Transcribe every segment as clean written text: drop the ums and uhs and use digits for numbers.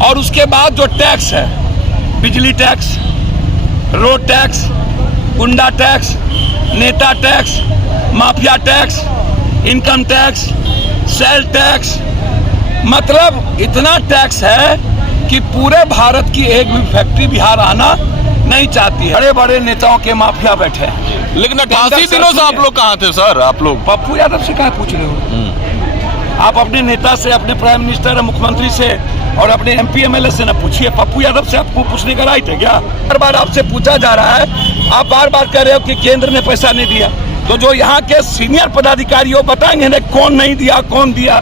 और उसके बाद जो टैक्स है, बिजली टैक्स, रोड टैक्स, गुंडा टैक्स, नेता tax, mafia tax, income tax, sale tax, मतलब इतना टैक्स है कि पूरे भारत की एक भी फैक्ट्री बिहार आना नहीं चाहती है। बड़े बड़े नेताओं के माफिया बैठे हैं। लेकिन 88 दिनों से आप लोग कहाँ थे सर? आप लोग पप्पू यादव से क्या पूछ रहे हो? आप अपने नेता से, अपने प्राइम मिनिस्टर, मुख्यमंत्री से और अपने एमपी एमएलए से न पूछिए। पप्पू यादव से आपको पूछने का राइट है क्या? बार बार आपसे पूछा जा रहा है, आप बार बार कह रहे हो कि केंद्र ने पैसा नहीं दिया। तो जो यहाँ के सीनियर पदाधिकारी हो बताएंगे ना कौन नहीं दिया, कौन दिया।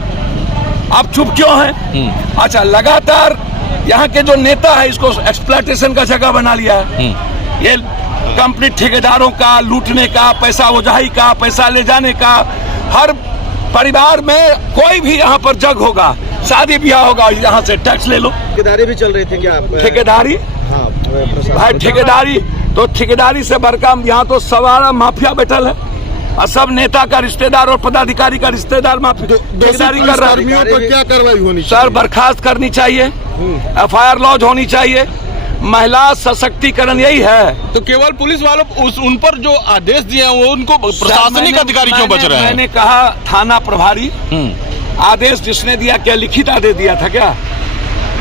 आप चुप क्यों हैं? अच्छा, लगातार यहाँ के जो नेता है इसको एक्सप्लॉयटेशन का जगह बना लिया है। ये कंपनी ठेकेदारों का लूटने का, पैसा उजाही का, पैसा ले जाने का। हर परिवार में कोई भी यहाँ पर जग होगा, शादी ब्याह होगा, यहाँ से टैक्स ले लो। ठेकेदारी भी चल रही थी क्या? ठेकेदारी? हाँ भाई ठेकेदारी तो ठेकेदारी से बड़का यहाँ तो सवारा माफिया बैठल है और सब नेता का रिश्तेदार और पदाधिकारी का रिश्तेदार ठेकेदारी कर रहा है। क्या कार्रवाई होनी सर? बर्खास्त करनी चाहिए, FIR लॉन्च होनी चाहिए। महिला सशक्तिकरण यही है। तो केवल पुलिस वालों उन पर जो आदेश दिए हैं वो उनको प्रशासनिक अधिकारी क्यों बच रहे हैं? मैंने कहा थाना प्रभारी आदेश जिसने दिया, क्या लिखित आदेश दिया था क्या?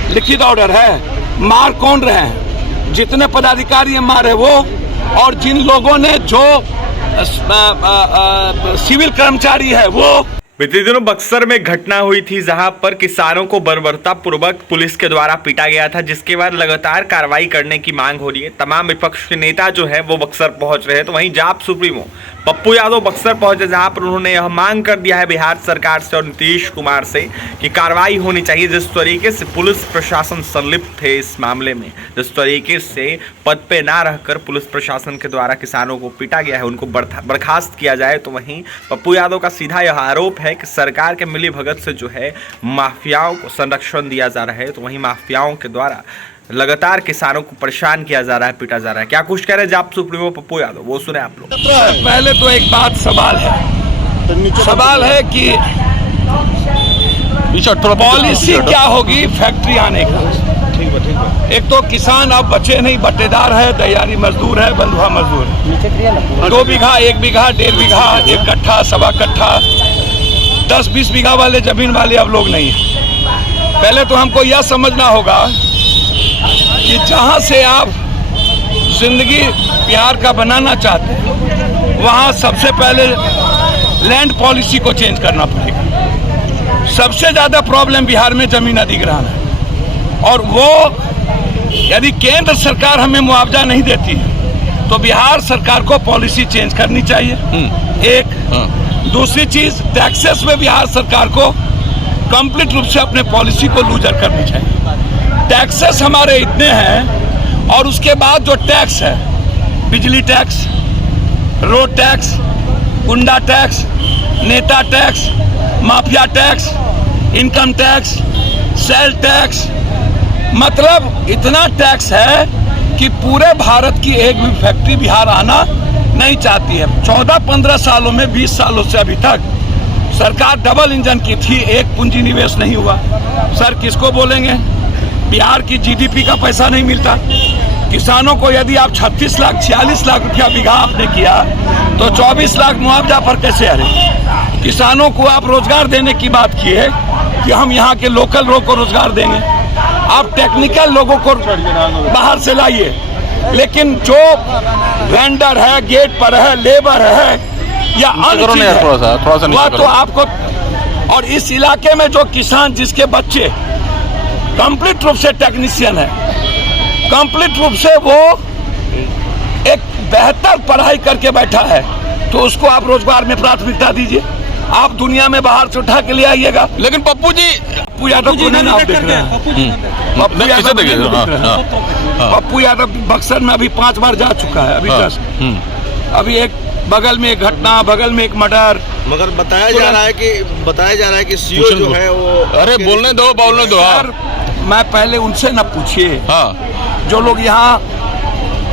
लिखित ऑर्डर है। मार कौन रहे हैं? जितने पदाधिकारी मारे वो, और जिन लोगों ने जो सिविल कर्मचारी है वो। बीते दिनों बक्सर में घटना हुई थी जहां पर किसानों को बर्बरतापूर्वक पुलिस के द्वारा पीटा गया था, जिसके बाद लगातार कार्रवाई करने की मांग हो रही है। तमाम विपक्ष के नेता जो है वो बक्सर पहुंच रहे हैं। तो वहीं जाप सुप्रीमो पप्पू यादव बक्सर पहुंचे, जहां पर उन्होंने यह मांग कर दिया है बिहार सरकार से और नीतीश कुमार से कि कार्रवाई होनी चाहिए। जिस तरीके से पुलिस प्रशासन संलिप्त थे इस मामले में, जिस तरीके से पद पे ना रहकर पुलिस प्रशासन के द्वारा किसानों को पीटा गया है, उनको बर्खास्त किया जाए। तो वहीं पप्पू यादव का सीधा यह आरोप है कि सरकार के मिली भगत से जो है माफियाओं को संरक्षण दिया जा रहा है। तो वहीं माफियाओं के द्वारा लगातार किसानों को परेशान किया जा रहा है, पीटा जा रहा है। क्या कुछ कह रहे हैं जाप सुप्रीमो पप्पू यादव, वो सुने आप लोग। पहले तो एक बात सवाल है कि पॉलिसी क्या होगी फैक्ट्री आने का। एक तो किसान अब बचे नहीं, बट्टेदार है, तैयारी मजदूर है, बंधुआ मजदूर है। 2 बीघा, 1 बीघा, 1.5 बीघा, 1 कट्ठा, 1.25 कट्ठा, 10-20 बीघा वाले जमीन वाले अब लोग नहीं है। पहले तो हमको यह समझना होगा कि जहां से आप जिंदगी बिहार का बनाना चाहते हैं वहां सबसे पहले लैंड पॉलिसी को चेंज करना पड़ेगा। सबसे ज्यादा प्रॉब्लम बिहार में जमीन अधिग्रहण है, और वो यदि केंद्र सरकार हमें मुआवजा नहीं देती है तो बिहार सरकार को पॉलिसी चेंज करनी चाहिए। एक दूसरी चीज, टैक्सेस में बिहार सरकार को कंप्लीट रूप से अपने पॉलिसी को लूजर करनी चाहिए। टैक्सेस हमारे इतने हैं, और उसके बाद जो टैक्स है, बिजली टैक्स, रोड टैक्स, गुंडा टैक्स, नेता tax, mafia tax, income tax, sale tax, मतलब इतना टैक्स है कि पूरे भारत की एक भी फैक्ट्री बिहार आना नहीं चाहती है। 14-15 सालों में, 20 सालों से अभी तक सरकार डबल इंजन की थी, एक पूंजी निवेश नहीं हुआ। सर किसको बोलेंगे? बिहार की जीडीपी का पैसा नहीं मिलता। किसानों को यदि आप 36 लाख 46 लाख रुपया बीघा आपने किया तो 24 लाख मुआवजा पर कैसे आ रहे? किसानों को आप रोजगार देने की बात की है कि हम यहाँ के लोकल लोगों को रोजगार देंगे। आप टेक्निकल लोगों को बाहर से लाइए, लेकिन जो वेंडर है, गेट पर है, लेबर है या अन्य चीज है, वह तो आपको। और इस इलाके में जो किसान जिसके बच्चे कंप्लीट रूप से टेक्नीशियन है, कंप्लीट रूप से वो एक बेहतर पढ़ाई करके बैठा है, तो उसको आप रोजगार में प्राथमिकता दीजिए। आप दुनिया में बाहर से उठा के ले आइएगा। लेकिन पप्पू यादव को नहीं आप देख रहे हैं। पप्पू यादव बक्सर में अभी 5 बार जा चुका है। अभी एक बगल में एक घटना, बगल में एक मर्डर। मगर बताया जा रहा है कि सीओ जो है वो, अरे बोलने दो सर, मैं पहले उनसे न पूछिए। जो लोग यहाँ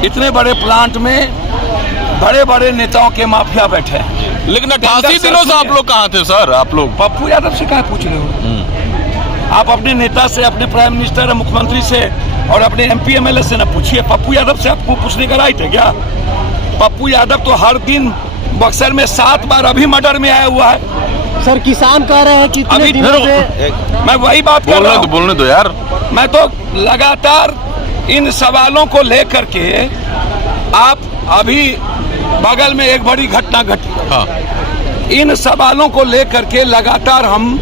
इतने बड़े प्लांट में बड़े बड़े नेताओं के माफिया बैठे हैं। लेकिन 88 दिनों से आप लोग कहाँ थे सर? आप लोग पप्पू यादव से क्या पूछ रहे हो? आप अपने नेता से, अपने प्राइम मिनिस्टर, मुख्यमंत्री से और अपने MP MLA से न पूछिए। पप्पू यादव से आपको पूछने का राइट है क्या? पप्पू यादव तो हर दिन बक्सर में 7 बार अभी मर्डर में आया हुआ है। सर किसान कह रहे हैं कि अभी इतने दिनों से मैं वही बात कर रहा हूँ। बोलने दो यार। मैं तो लगातार इन सवालों को लेकर के, आप अभी बगल में एक बड़ी घटना घटी, हाँ। इन सवालों को लेकर के लगातार हम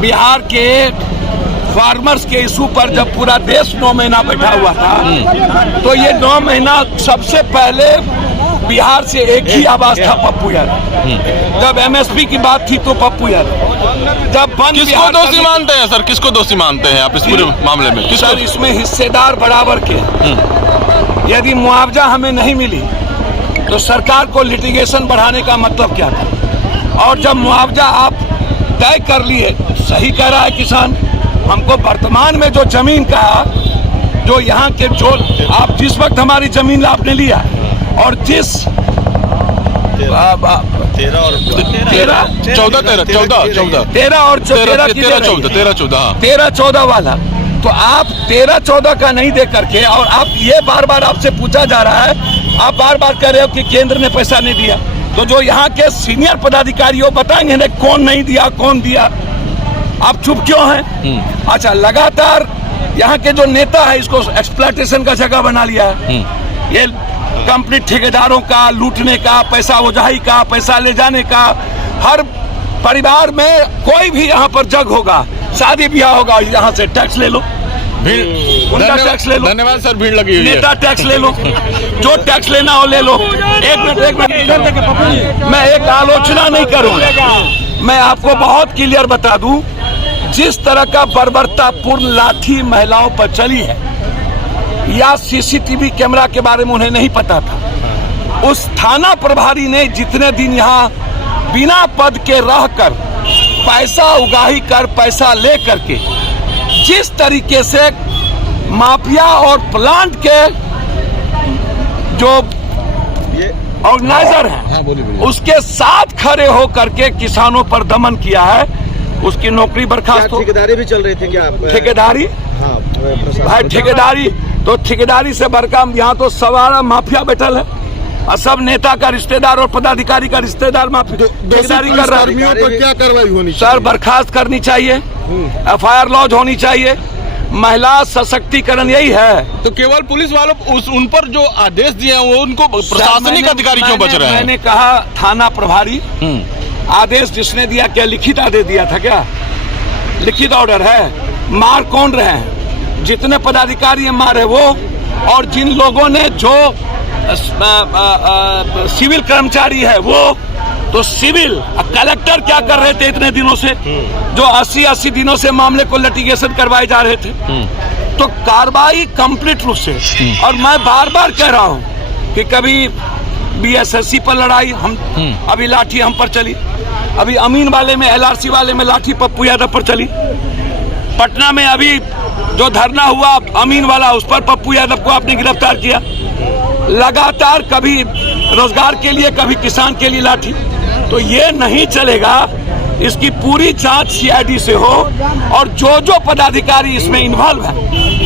बिहार के फार्मर्स के इशू पर जब पूरा देश 9 महीना बैठा हुआ था, तो ये 9 महीना सबसे पहले बिहार से एक ही आवाज था, पप्पू यादव। जब MSP की बात थी तो पप्पू यादव। जब किसको दोषी मानते हैं सर? किसको दोषी मानते हैं आप इस पूरे मामले में? किसको? सर इसमें हिस्सेदार बराबर के। यदि मुआवजा हमें नहीं मिली तो सरकार को लिटिगेशन बढ़ाने का मतलब क्या था? और जब मुआवजा आप तय कर लिए, सही कह रहा है किसान, हमको वर्तमान में जो जमीन का, जो यहाँ के, जो आप जिस वक्त हमारी जमीन आपने लिया और जिस 13 और 14 वाला, तो आप 13-14 का नहीं दे करके, और आप ये बार बार आपसे पूछा जा रहा है, आप बार बार कह रहे हो कि केंद्र ने पैसा नहीं दिया। तो जो यहाँ के सीनियर पदाधिकारी हो बताएंगे ना कौन नहीं दिया, कौन दिया। आप चुप क्यों हैं? अच्छा, लगातार यहाँ के जो नेता है इसको एक्सप्लॉयटेशन का जगह बना लिया है। ये कंपनी ठेकेदारों का लूटने का, पैसा उजाही का, पैसा ले जाने का। हर परिवार में कोई भी यहाँ पर जग होगा, शादी ब्याह होगा, यहाँ से टैक्स ले लो, उनका टैक्स ले लो। धन्यवाद सर, भीड़ लगी हुई है। नेता टैक्स ले लो, जो टैक्स लेना हो ले लो। एक मिनट, मैं एक आलोचना नहीं करूँगा, मैं आपको बहुत क्लियर बता दूं, जिस तरह का बर्बरतापूर्ण लाठी महिलाओं पर चली है, या CCTV कैमरा के बारे में उन्हें नहीं पता था। उस थाना प्रभारी ने जितने दिन यहाँ बिना पद के रहकर पैसा उगाही कर, पैसा ले करके, जिस तरीके से माफिया और प्लांट के जो ऑर्गेनाइजर हैं उसके साथ खड़े हो करके किसानों पर दमन किया है, उसकी नौकरी बर्खास्त हो। ठेकेदारी भी चल रही थी क्या? ठेकेदारी, हाँ, भाई ठेकेदारी तो ठेकेदारी से बड़का यहाँ तो सवारा माफिया बैठल है, और सब नेता का रिश्तेदार और पदाधिकारी का रिश्तेदार माफिया ठेकेदारी कर रहा है। क्या कार्रवाई होनी सर बर्खास्त करनी चाहिए, FIR लॉन्च होनी चाहिए, महिला सशक्तिकरण यही है। तो केवल पुलिस वालों उन पर जो आदेश दिए हैं वो उनको प्रशासनिक अधिकारी क्यों बच रहे हैं? मैंने कहा थाना प्रभारी, आदेश जिसने दिया, क्या लिखित आदेश दिया था क्या? लिखित ऑर्डर है। मार कौन रहे हैं? जितने पदाधिकारी मारे वो, और जिन लोगों ने, जो सिविल कर्मचारी है वो, तो सिविल कलेक्टर क्या कर रहे थे इतने दिनों से, जो 80 दिनों से मामले को लिटिगेशन करवाए जा रहे थे। तो कार्रवाई कंप्लीट रूप से, और मैं बार बार कह रहा हूं कि कभी BSSC पर लड़ाई, हम अभी लाठी हम पर चली, अभी अमीन वाले में, LRC वाले में लाठी पप्पू यादव पर चली, पटना में अभी जो धरना हुआ अमीन वाला, उस पर पप्पू यादव को आपने गिरफ्तार किया। लगातार कभी रोजगार के लिए, कभी किसान के लिए लाठी। तो ये नहीं चलेगा, इसकी पूरी जांच CID से हो, और जो जो पदाधिकारी इसमें इन्वॉल्व है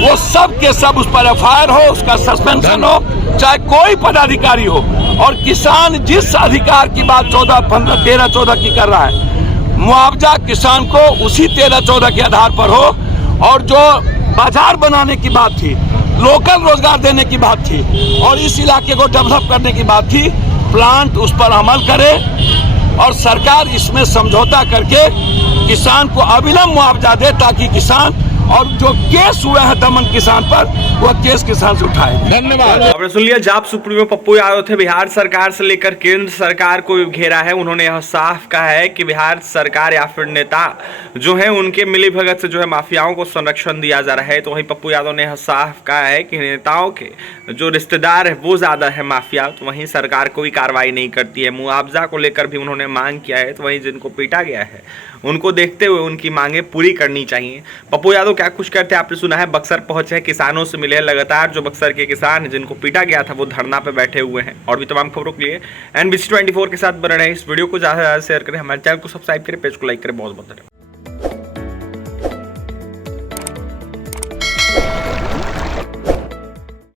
वो सब के सब उस पर FIR हो, उसका सस्पेंशन हो, चाहे कोई पदाधिकारी हो। और किसान जिस अधिकार की बात 13-14 की कर रहा है, मुआवजा किसान को उसी 13-14 के आधार पर हो, और जो बाजार बनाने की बात थी, लोकल रोजगार देने की बात थी, और इस इलाके को डेवलप करने की बात थी, प्लांट उस पर अमल करे, और सरकार इसमें समझौता करके किसान को अविलंब मुआवजा दे, ताकि किसान, और जो केस हुए हैं दमन किसान पर, वो केस किसान से उठाए। धन्यवाद। आपने सुन लिया, जाप सुप्रीमो पप्पू यादव थे। बिहार सरकार से लेकर केंद्र सरकार को घेरा है। उन्होंने यह साफ कहा है कि बिहार सरकार या फिर नेता जो है उनके मिली भगत से जो है माफियाओं को संरक्षण दिया जा रहा है। तो वहीं पप्पू यादव ने यह साफ कहा है कि नेताओं के जो रिश्तेदार है वो ज्यादा है माफिया, तो वहीं सरकार कोई कार्रवाई नहीं करती है। मुआवजा को लेकर भी उन्होंने मांग किया है, तो वहीं जिनको पीटा गया है उनको देखते हुए उनकी मांगे पूरी करनी चाहिए। पप्पू यादव क्या कुछ करते हैं आपने सुना है। बक्सर पहुंचे हैं, किसानों से मिले। लगातार जो बक्सर के किसान हैं जिनको पीटा गया था वो धरना पे बैठे हुए हैं। और भी तमाम खबरों के लिए NBC 24 के साथ बने रहें। इस वीडियो को ज़्यादा से ज़्यादा शेयर करें, हमारे चैनल को सब्सक्राइब करें, पेज को लाइक करें। बहुत बहुत धन्यवाद।